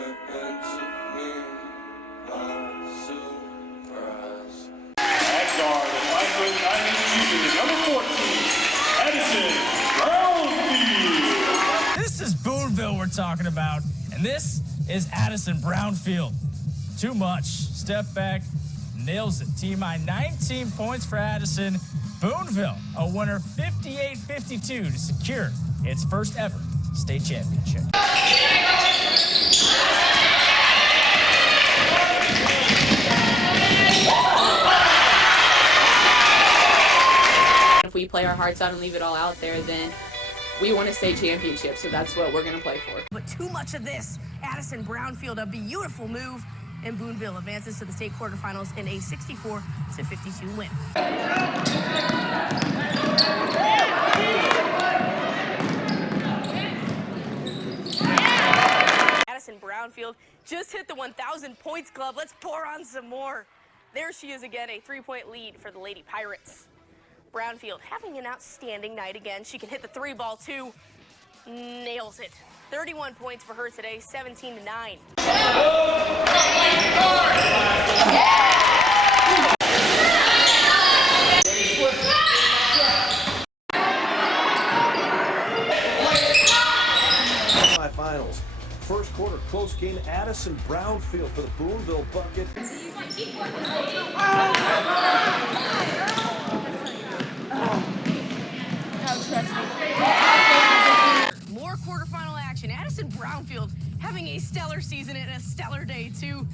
At guard, the 5'9" junior, number 14, Addison Brownfield. This is Boonville we're talking about, and this is Addison Brownfield. Too much. Step back, nails it. Team high 19 points for Addison. Boonville, a winner 58-52 to secure its first ever state championship. If we play our hearts out and leave it all out there, then we want a state championship, so that's what we're going to play for. But too much of this. Addison Brownfield, a beautiful move, and Boonville advances to the state quarterfinals in a 64-52 win. Addison Brownfield just hit the 1,000 points club. Let's pour on some more. There she is again, a 3-point lead for the Lady Pirates. Brownfield having an outstanding night again. She can hit the 3-ball too. Nails it. 31 points for her today, 17-9. Finals. First quarter, close game. Addison Brownfield for the Boonville bucket. More quarterfinal action. Addison Brownfield having a stellar season and a stellar day too.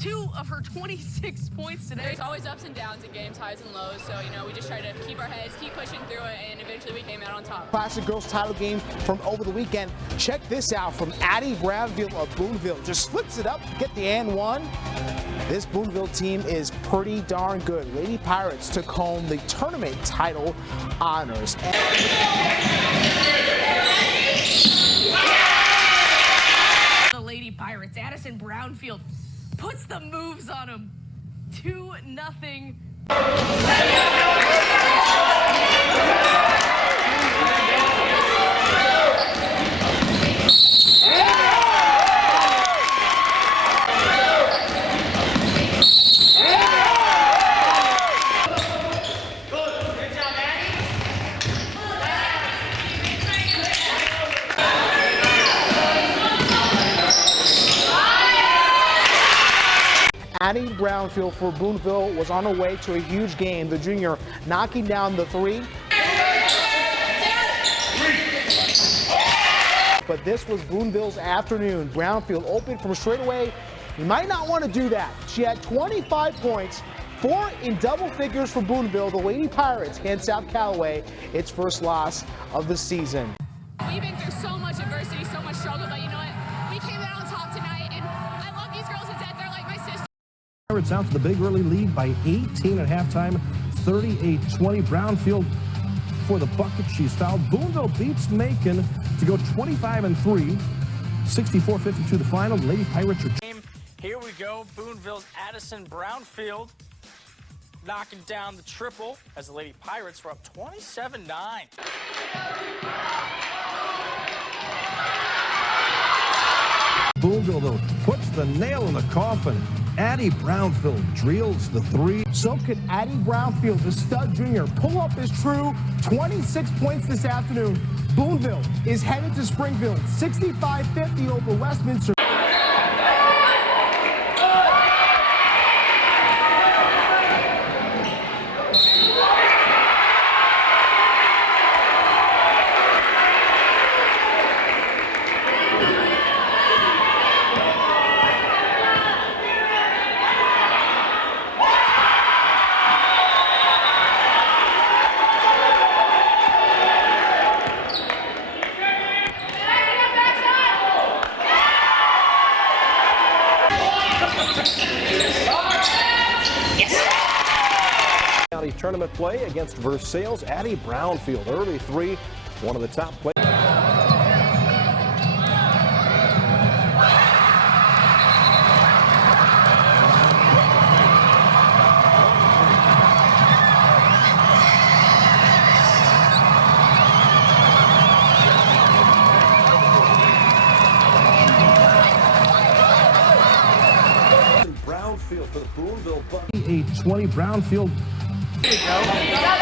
2 of her 26 points today. There's always ups and downs in games, highs and lows, so we just try to keep our heads, keep pushing through it, and eventually we came out on top. Classic girls title game from over the weekend. Check this out from Addie Brownfield of Boonville. Just flips it up, get the and one. This Boonville team is pretty darn good. Lady Pirates took home the tournament title honors. The Lady Pirates, Addison Brownfield puts the moves on them. 2-0. Addie Brownfield for Boonville was on her way to a huge game. The junior knocking down the 3. But this was Boonville's afternoon. Brownfield opened from straight away. You might not want to do that. She had 25 points, 4 in double figures for Boonville. The Lady Pirates hand South Callaway its first loss of the season. We've been through so much adversity, so much struggle, but you know what? We came out on top tonight, and I love these girls to death. They're like my sisters. Pirates out to the big early lead by 18 at halftime, 38-20. Brownfield for the bucket. She's fouled. Boonville beats Macon to go 25-3, 64-52 the final. The Lady Pirates are... Here we go. Boonville's Addison Brownfield knocking down the triple as the Lady Pirates were up 27-9. Boonville, though, puts the nail in the coffin. Addie Brownfield drills the 3. So can Addie Brownfield, the stud junior, pull up his true 26 points this afternoon. Boonville is headed to Springfield, 65-50 over Westminster. County tournament play against Versailles. Addie Brownfield, early 3, one of the top players. for the Boonville Bucks. 28-20 Brownfield. Here we go.